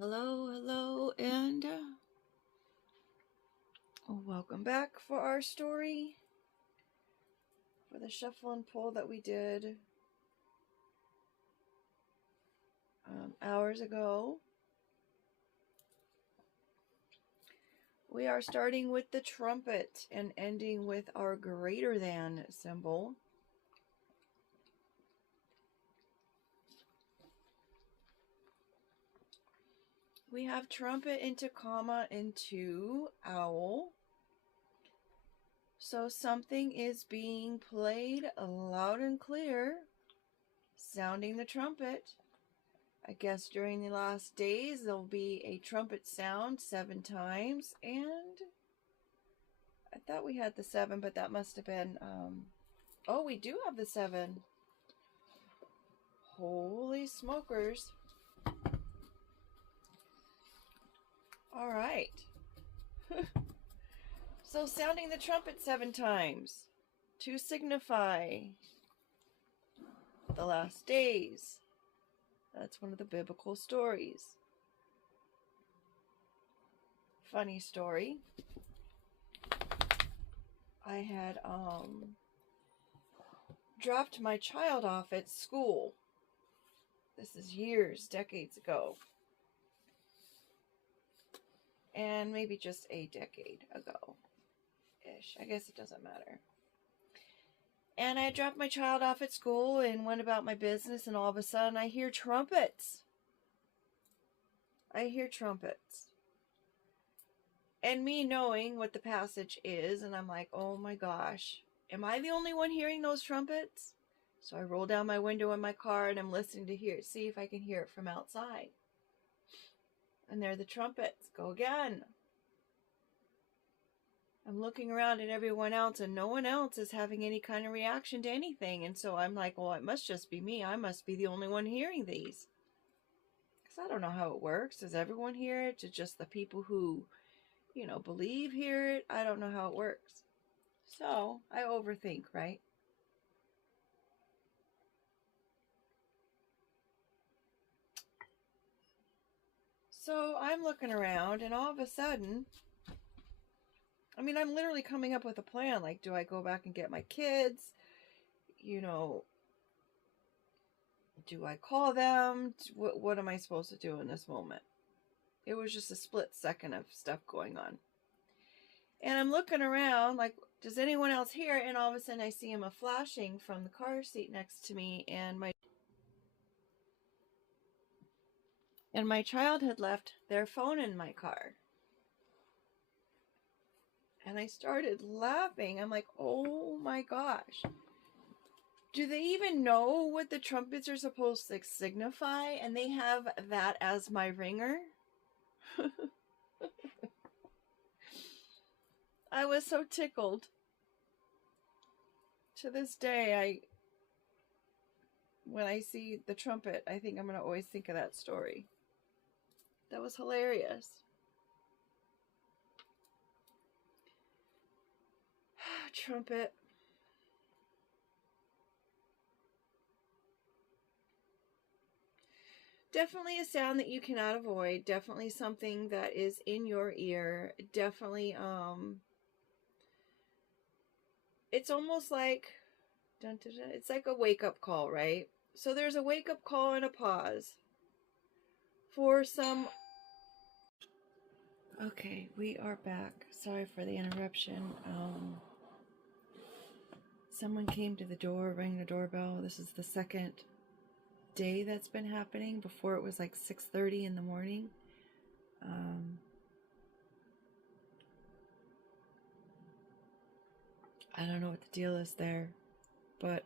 Hello, hello, and welcome back for our story for the shuffle and pull that we did hours ago. We are starting with the trumpet and ending with our greater than symbol. We have trumpet into comma into owl. So something is being played loud and clear, sounding the trumpet. I guess during the last days there'll be a trumpet sound 7 times, and I thought we had the 7, but that must have been, oh, we do have the 7. Holy smokers. All right. So sounding the trumpet 7 times to signify the last days. That's one of the biblical stories. Funny story. I had dropped my child off at school. This is years, decades ago. And maybe just a decade ago-ish. I guess it doesn't matter. And I dropped my child off at school and went about my business, and all of a sudden I hear trumpets. I hear trumpets. And me knowing what the passage is, and I'm like, oh my gosh, am I the only one hearing those trumpets? So I roll down my window in my car and I'm listening to see if I can hear it from outside. And there the trumpets go again. I'm looking around at everyone else and no one else is having any kind of reaction to anything. And so I'm like, well, it must just be me. I must be the only one hearing these. Because I don't know how it works. Does everyone hear it? Does just the people who, believe hear it? I don't know how it works. So I overthink, right? So I'm looking around and all of a sudden, I'm literally coming up with a plan. Like, do I go back and get my kids? Do I call them? What am I supposed to do in this moment? It was just a split second of stuff going on. And I'm looking around like, does anyone else hear it? And all of a sudden I see him flashing from the car seat next to me, and my child had left their phone in my car. And I started laughing. I'm like, oh my gosh. Do they even know what the trumpets are supposed to signify? And they have that as my ringer? I was so tickled. To this day, when I see the trumpet, I think I'm going to always think of that story. That was hilarious. Trumpet. Definitely a sound that you cannot avoid. Definitely something that is in your ear. Definitely, it's almost like, it's like a wake-up call, right? So there's a wake-up call and a pause for some... Okay, we are back. Sorry for the interruption. Someone came to the door, rang the doorbell. This is the second day that's been happening. Before it was like 6:30 in the morning. I don't know what the deal is there, but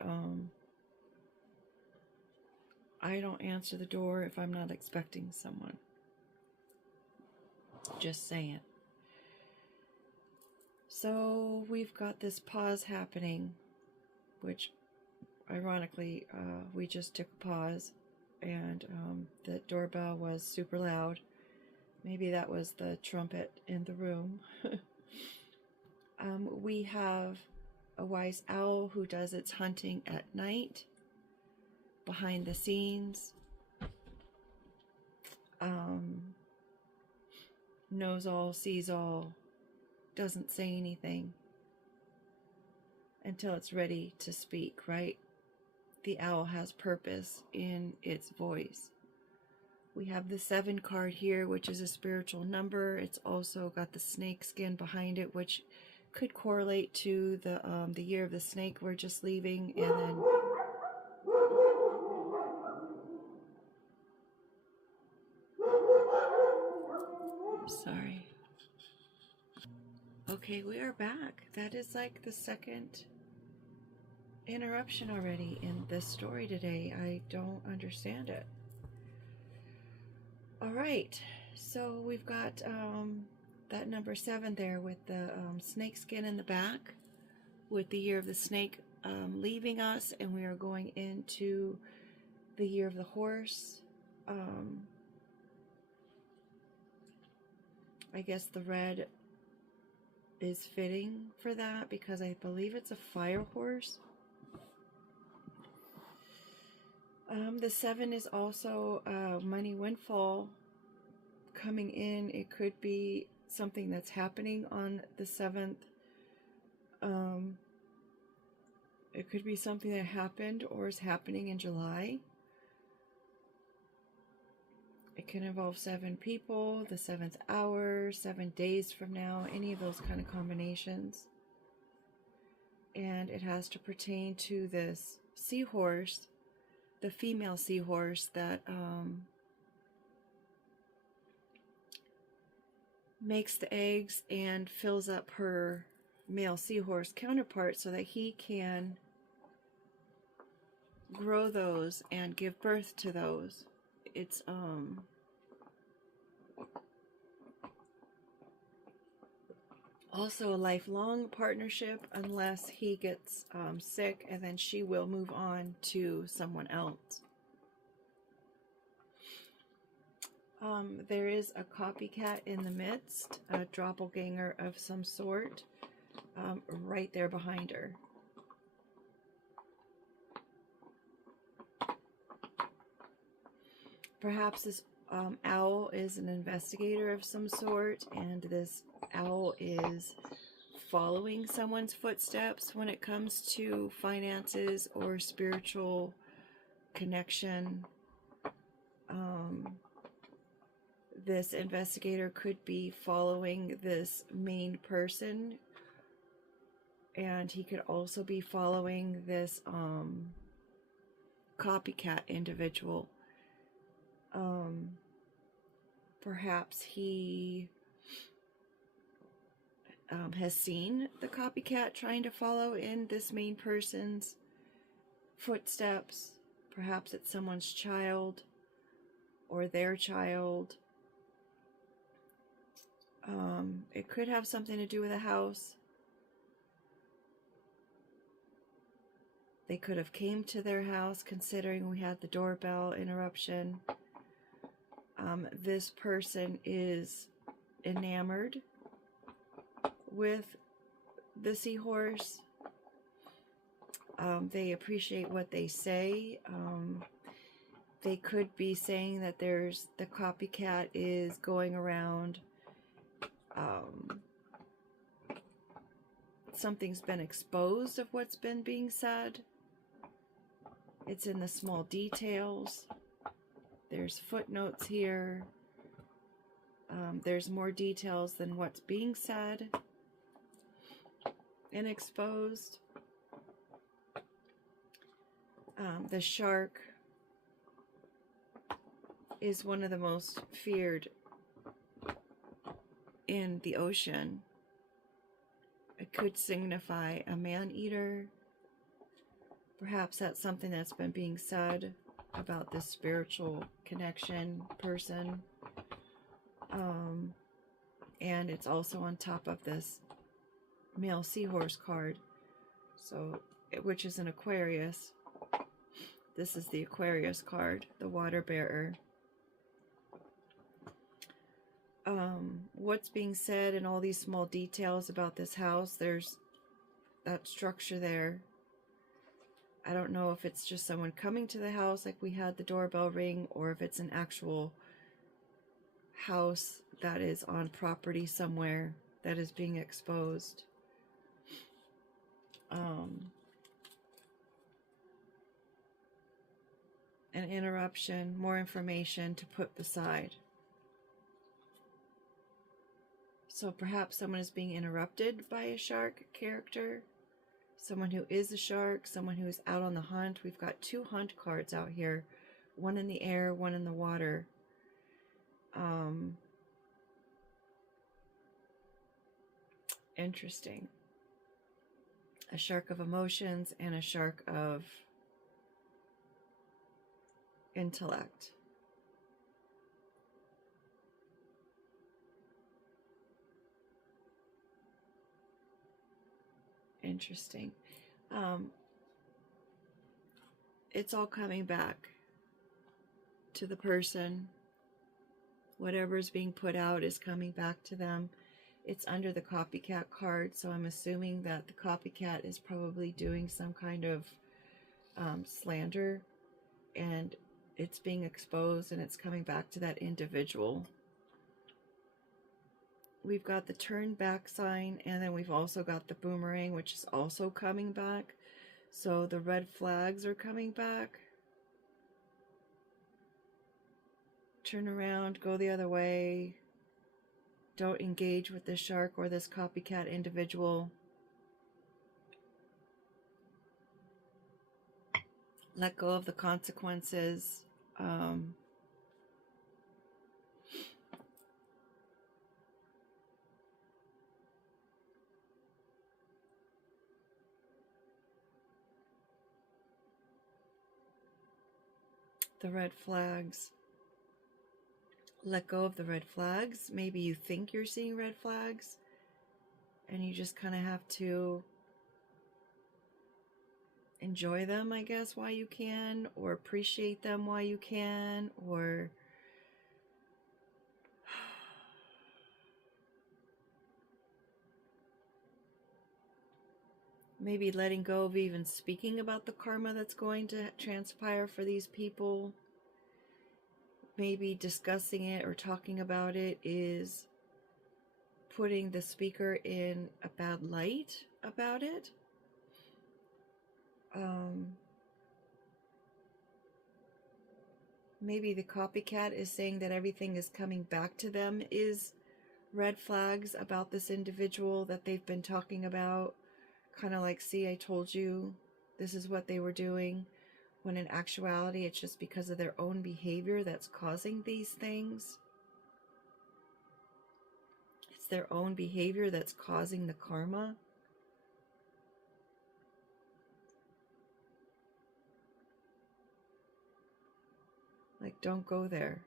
I don't answer the door if I'm not expecting someone. Just saying. So we've got this pause happening, which ironically we just took a pause, and the doorbell was super loud. Maybe that was the trumpet in the room. We have a wise owl who does its hunting at night, behind the scenes. knows all, sees all, doesn't say anything until it's ready to speak, right? The owl has purpose in its voice. We have the 7 card here, which is a spiritual number. It's also got the snake skin behind it, which could correlate to the year of the snake we're just leaving. And then sorry. Okay, we are back. That is like the second interruption already in this story today. I don't understand it. All right, so we've got that number 7 there with the snake skin in the back, with the year of the snake leaving us, and we are going into the year of the horse. I guess the red is fitting for that because I believe it's a fire horse. The 7 is also money windfall coming in. It could be something that's happening on the 7th. It could be something that happened or is happening in July. It can involve 7 people, the 7th hour, 7 days from now, any of those kind of combinations. And it has to pertain to this seahorse, the female seahorse that makes the eggs and fills up her male seahorse counterpart so that he can grow those and give birth to those. It's also a lifelong partnership unless he gets sick, and then she will move on to someone else. There is a copycat in the midst, a doppelganger of some sort, right there behind her. Perhaps this owl is an investigator of some sort, and this owl is following someone's footsteps when it comes to finances or spiritual connection. This investigator could be following this main person, and he could also be following this copycat individual. Perhaps he has seen the copycat trying to follow in this main person's footsteps. Perhaps it's someone's child or their child. It could have something to do with a house. They could have came to their house, considering we had the doorbell interruption. This person is enamored with the seahorse. They appreciate what they say. They could be saying that the copycat is going around. Something's been exposed of what's been being said. It's in the small details. There's footnotes here. There's more details than what's being said and exposed. The shark is one of the most feared in the ocean. It could signify a man-eater. Perhaps that's something that's been being said about this spiritual connection person. And it's also on top of this male seahorse card, so which is an Aquarius. This is the Aquarius card, the water bearer. What's being said and all these small details about this house, there's that structure there. I don't know if it's just someone coming to the house like we had the doorbell ring, or if it's an actual house that is on property somewhere that is being exposed. An interruption, more information to put beside. So perhaps someone is being interrupted by a shark character, someone who is a shark, someone who is out on the hunt. We've got 2 hunt cards out here, one in the air, one in the water. Interesting. A shark of emotions and a shark of intellect. Interesting. It's all coming back to the person. Whatever is being put out is coming back to them. It's under the copycat card, so I'm assuming that the copycat is probably doing some kind of slander, and it's being exposed and it's coming back to that individual. We've got the turn back sign, and then we've also got the boomerang, which is also coming back. So the red flags are coming back. Turn around, go the other way. Don't engage with this shark or this copycat individual. Let go of the consequences. The red flags. Let go of the red flags. Maybe you think you're seeing red flags, and you just kind of have to enjoy them, I guess, while you can, or appreciate them while you can, or maybe letting go of even speaking about the karma that's going to transpire for these people. Maybe discussing it or talking about it is putting the speaker in a bad light about it. Maybe the copycat is saying that everything is coming back to them is red flags about this individual that they've been talking about. Kind of like, see, I told you this is what they were doing. When in actuality, it's just because of their own behavior that's causing these things. It's their own behavior that's causing the karma. Like, don't go there.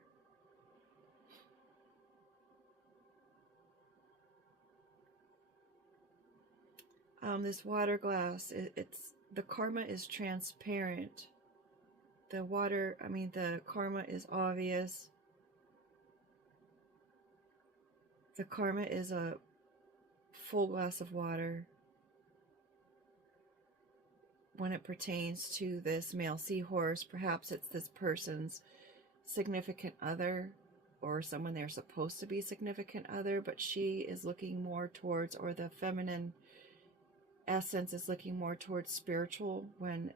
This water glass, it's the karma is transparent. The karma is obvious. The karma is a full glass of water when it pertains to this male seahorse. Perhaps it's this person's significant other or someone they're supposed to be significant other, but she is looking more towards, or the feminine essence is looking more towards spiritual, when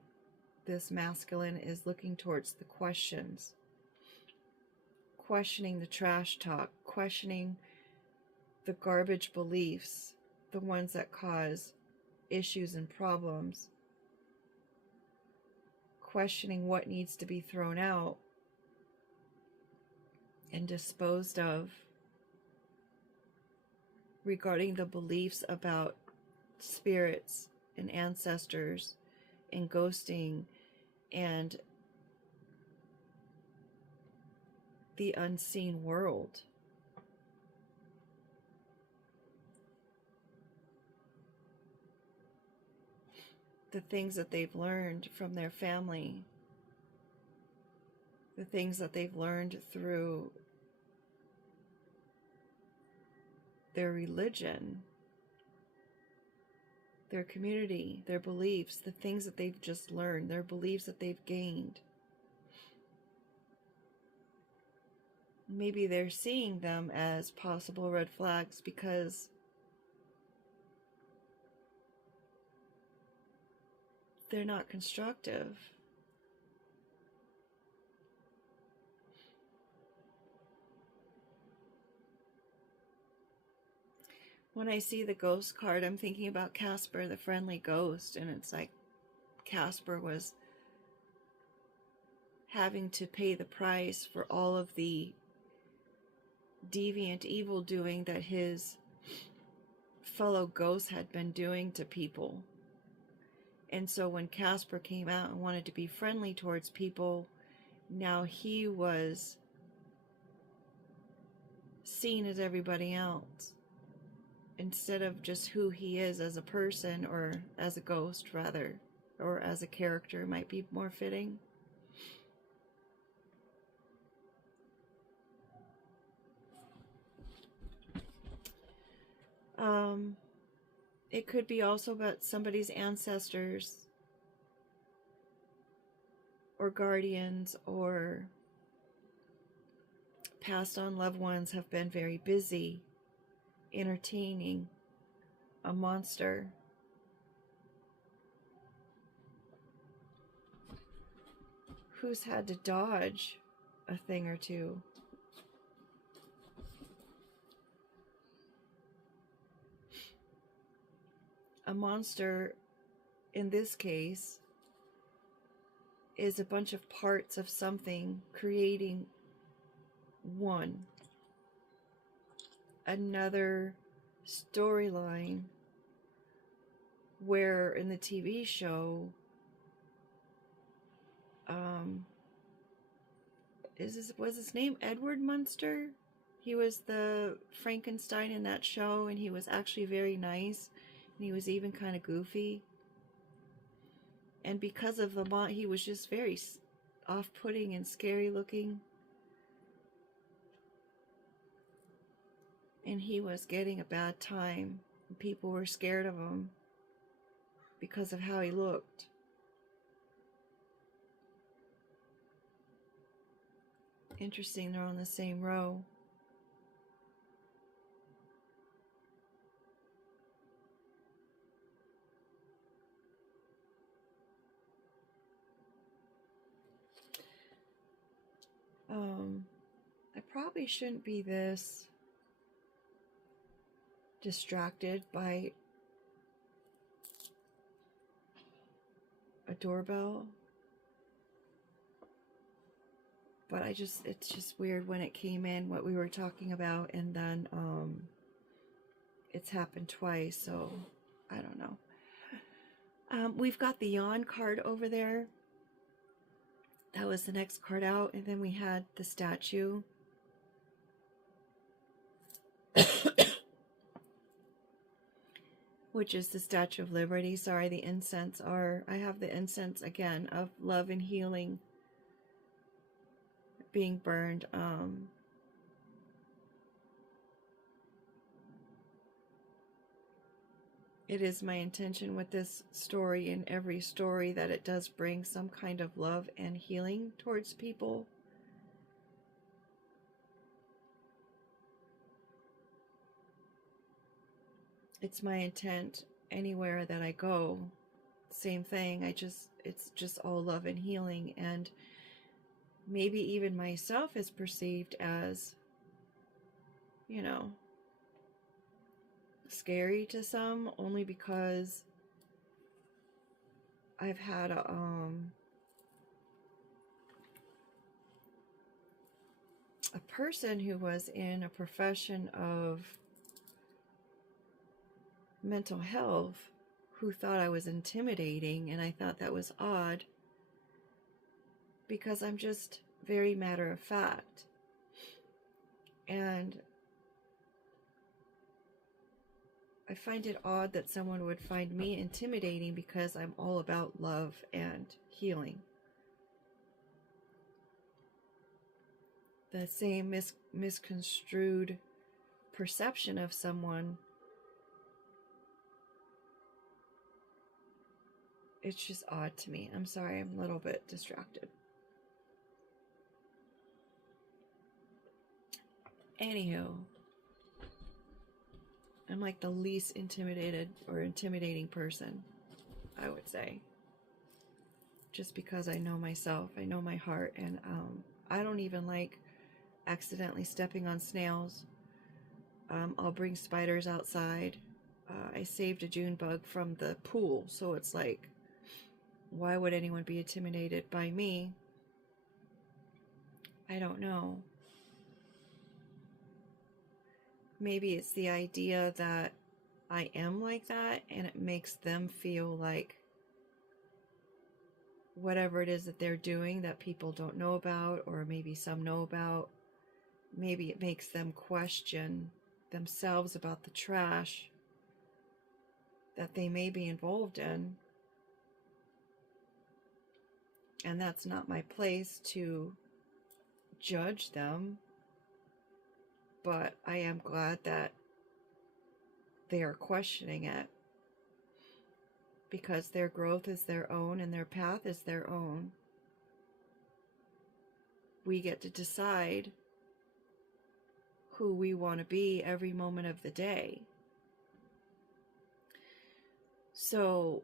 this masculine is looking towards the questions, questioning the trash talk, questioning the garbage beliefs, the ones that cause issues and problems, questioning what needs to be thrown out and disposed of regarding the beliefs about spirits and ancestors and ghosting and the unseen world. The things that they've learned from their family, the things that they've learned through their religion, their community, their beliefs, the things that they've just learned, their beliefs that they've gained. maybe they're seeing them as possible red flags because they're not constructive. When I see the ghost card, I'm thinking about Casper, the friendly ghost, and it's like Casper was having to pay the price for all of the deviant evil doing that his fellow ghosts had been doing to people. And so when Casper came out and wanted to be friendly towards people, now he was seen as everybody else instead of just who he is as a person, or as a ghost rather, or as a character might be more fitting. It could be also about somebody's ancestors or guardians or passed on loved ones have been very busy entertaining a monster. Who's had to dodge a thing or two. A monster, in this case, is a bunch of parts of something creating one. Another storyline where in the TV show, was his name Edward Munster? He was the Frankenstein in that show, and he was actually very nice, and he was even kind of goofy. And because of the he was just very off-putting and scary looking. And he was getting a bad time. People were scared of him because of how he looked. Interesting, they're on the same row. I probably shouldn't be this distracted by a doorbell, but it's just weird when it came in what we were talking about, and then it's happened twice, so I don't know. We've got the yawn card over there. That was the next card out, and then we had the statue. Which is the Statue of Liberty. Sorry, the incense I have the incense again of love and healing being burned. It is my intention with this story and every story that it does bring some kind of love and healing towards people. It's my intent anywhere that I go. Same thing. It's just all love and healing, and maybe even myself is perceived as, you know, scary to some, only because I've had a person who was in a profession of mental health who thought I was intimidating, and I thought that was odd because I'm just very matter of fact. And I find it odd that someone would find me intimidating because I'm all about love and healing. The same misconstrued perception of someone, it's just odd to me. I'm sorry, I'm a little bit distracted. Anywho, I'm like the least intimidated or intimidating person, I would say. Just because I know myself, I know my heart, and I don't even like accidentally stepping on snails. I'll bring spiders outside. I saved a June bug from the pool, so it's like, why would anyone be intimidated by me? I don't know. Maybe it's the idea that I am like that, and it makes them feel like whatever it is that they're doing that people don't know about, or maybe some know about, maybe it makes them question themselves about the trash that they may be involved in. And that's not my place to judge them, but I am glad that they are questioning it, because their growth is their own and their path is their own. We get to decide who we want to be every moment of the day. So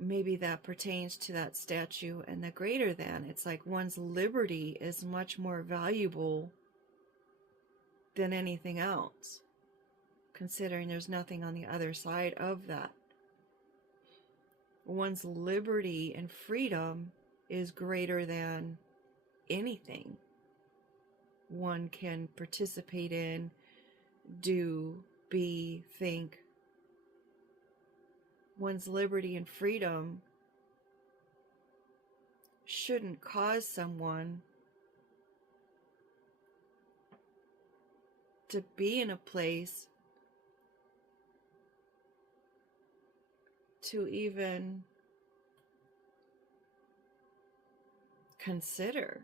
maybe that pertains to that statue and the greater than. It's like one's liberty is much more valuable than anything else, considering there's nothing on the other side of that. One's liberty and freedom is greater than anything one can participate in, do, be, think. One's liberty and freedom shouldn't cause someone to be in a place to even consider.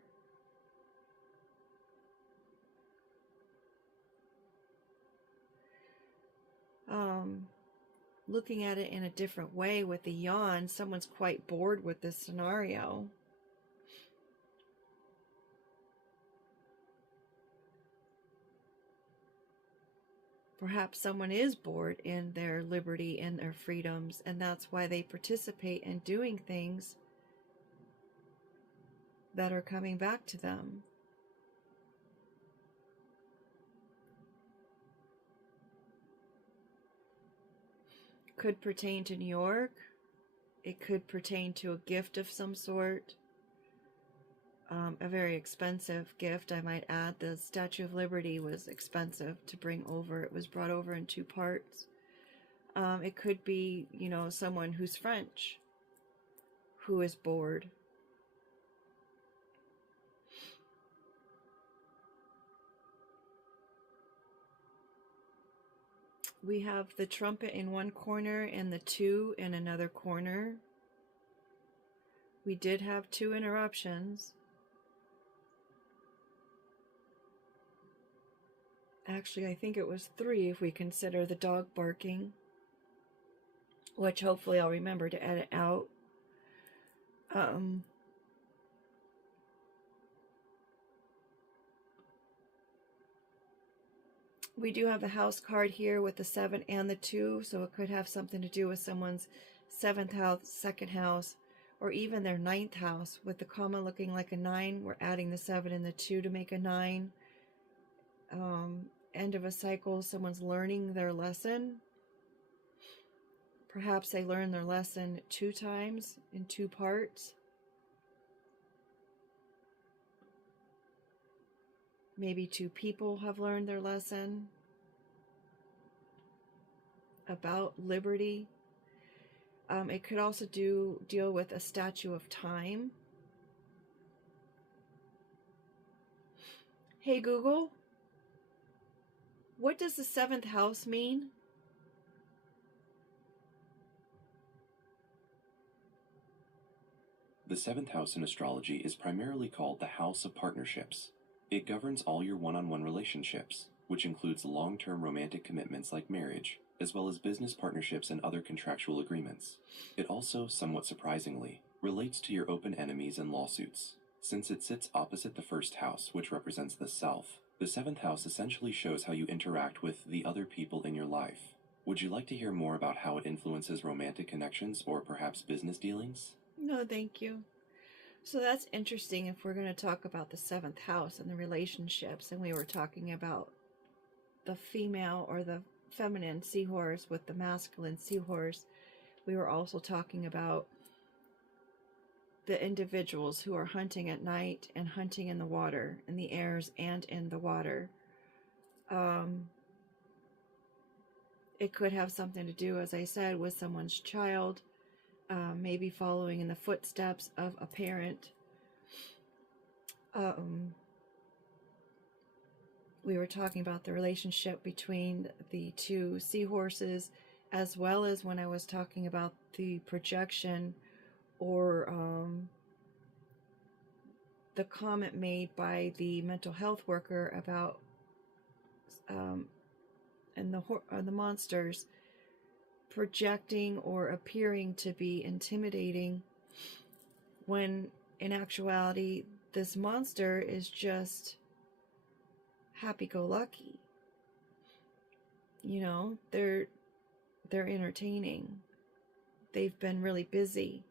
Looking at it in a different way with the yawn, someone's quite bored with this scenario. Perhaps someone is bored in their liberty and their freedoms, and that's why they participate in doing things that are coming back to them. Could pertain to New York. It could pertain to a gift of some sort. A very expensive gift, I might add. The Statue of Liberty was expensive to bring over. It was brought over in 2 parts. It could be, someone who's French, who is bored. We have the trumpet in one corner and the 2 in another corner. We did have 2 interruptions. Actually, I think it was 3 if we consider the dog barking, which hopefully I'll remember to edit out. We do have the house card here with the 7 and the 2, so it could have something to do with someone's 7th house, 2nd house, or even their 9th house. With the comma looking like a 9, we're adding the 7 and the 2 to make a 9. End of a cycle, someone's learning their lesson. Perhaps they learn their lesson 2 times in 2 parts. Maybe 2 people have learned their lesson about liberty. It could also deal with a statue of time. Hey Google, what does the 7th house mean? The 7th house in astrology is primarily called the house of partnerships. It governs all your one-on-one relationships, which includes long-term romantic commitments like marriage, as well as business partnerships and other contractual agreements. It also, somewhat surprisingly, relates to your open enemies and lawsuits, since it sits opposite the 1st house, which represents the self. The seventh house essentially shows how you interact with the other people in your life. Would you like to hear more about how it influences romantic connections or perhaps business dealings? No, thank you. So that's interesting if we're going to talk about the seventh house and the relationships, and we were talking about the female or the feminine seahorse with the masculine seahorse. We were also talking about the individuals who are hunting at night and hunting in the water, in the airs and in the water. It could have something to do, as I said, with someone's child, maybe following in the footsteps of a parent. We were talking about the relationship between the two seahorses, as well as when I was talking about the projection or the comment made by the mental health worker about and the monsters projecting or appearing to be intimidating, when in actuality this monster is just happy-go-lucky. You know, they're entertaining. They've been really busy.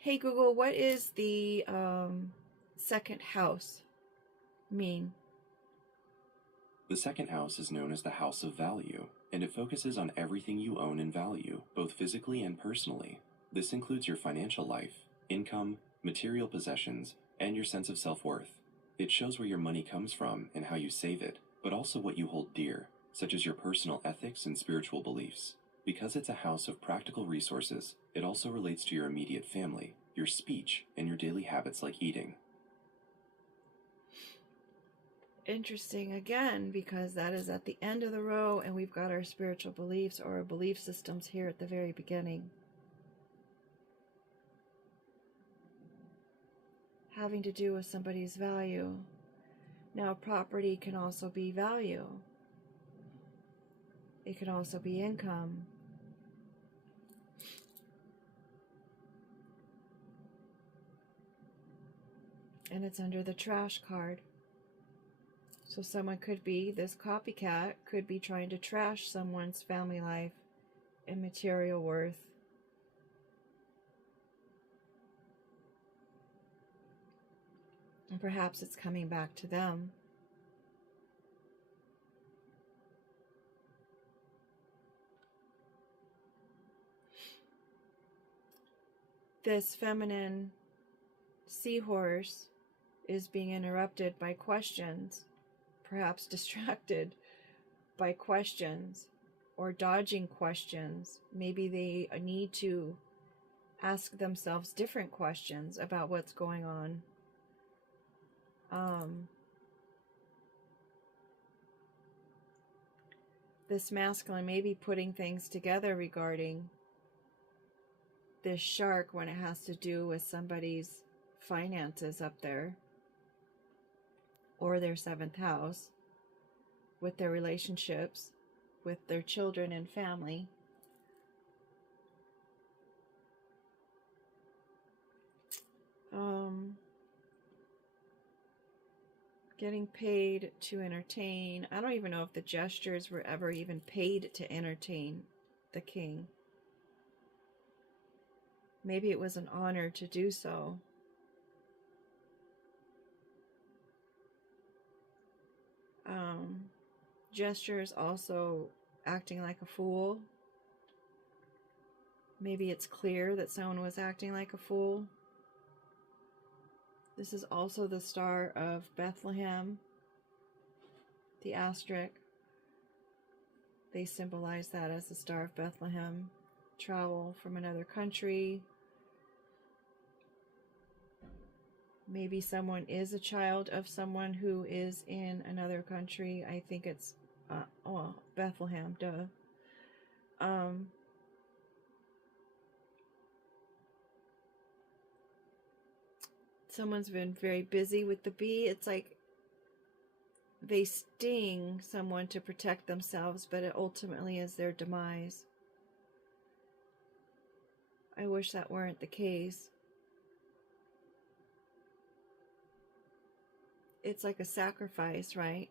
Hey Google, what is the second house mean? The second house is known as the house of value, and it focuses on everything you own and value, both physically and personally. This includes your financial life, income, material possessions, and your sense of self-worth. It shows where your money comes from and how you save it, but also what you hold dear, such as your personal ethics and spiritual beliefs. Because it's a house of practical resources, it also relates to your immediate family, your speech, and your daily habits like eating. Interesting again, because that is at the end of the row, and we've got our spiritual beliefs or our belief systems here at the very beginning. Having to do with somebody's value. Now, property can also be value. It can also be income. And it's under the trash card. So someone could be, this copycat could be trying to trash someone's family life and material worth. And perhaps it's coming back to them. This feminine seahorse is being interrupted by questions, perhaps distracted by questions or dodging questions. Maybe they need to ask themselves different questions about what's going on. This masculine may be putting things together regarding this shark when it has to do with somebody's finances up there, or their seventh house, with their relationships, with their children and family. Getting paid to entertain. I don't even know if the gestures were ever even paid to entertain the king. Maybe it was an honor to do so. Gestures also acting like a fool. Maybe it's clear that someone was acting like a fool. This is also the Star of Bethlehem, the asterisk. They symbolize that as the Star of Bethlehem. Travel from another country. Maybe someone is a child of someone who is in another country. I think it's, Bethlehem, duh. Someone's been very busy with the bee. It's like they sting someone to protect themselves, but it ultimately is their demise. I wish that weren't the case. it's like a sacrifice, right?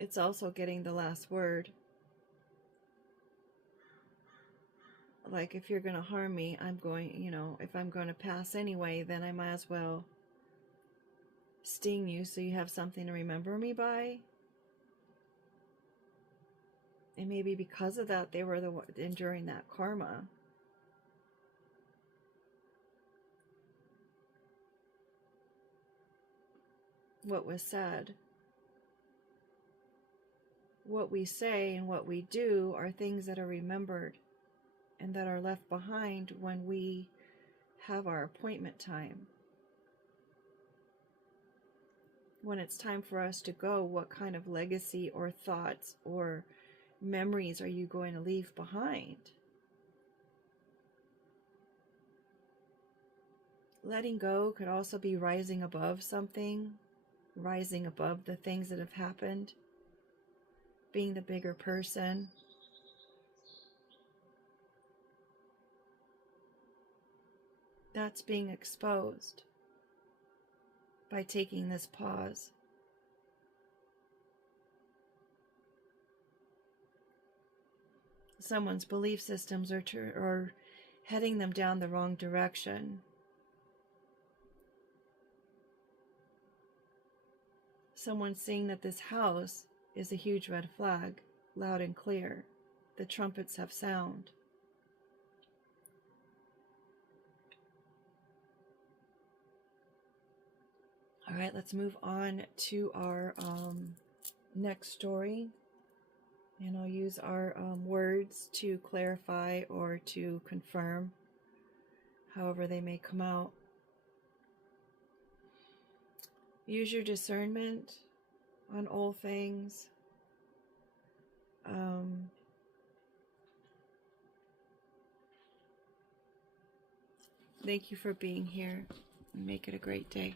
It's also getting the last word. Like, if you're going to harm me, I'm going, if I'm going to pass anyway, then I might as well sting you so you have something to remember me by. And maybe because of that, they were enduring that karma. What was said. What we say and what we do are things that are remembered and that are left behind when we have our appointment time. When it's time for us to go, what kind of legacy or thoughts or memories are you going to leave behind? Letting go could also be rising above something, rising above the things that have happened, being the bigger person. That's being exposed by taking this pause. Someone's belief systems are heading them down the wrong direction. Someone's seeing that this house is a huge red flag, loud and clear. The trumpets have sound. All right, let's move on to our next story. And I'll use our words to clarify or to confirm, however they may come out. Use your discernment on all things. Thank you for being here, and make it a great day.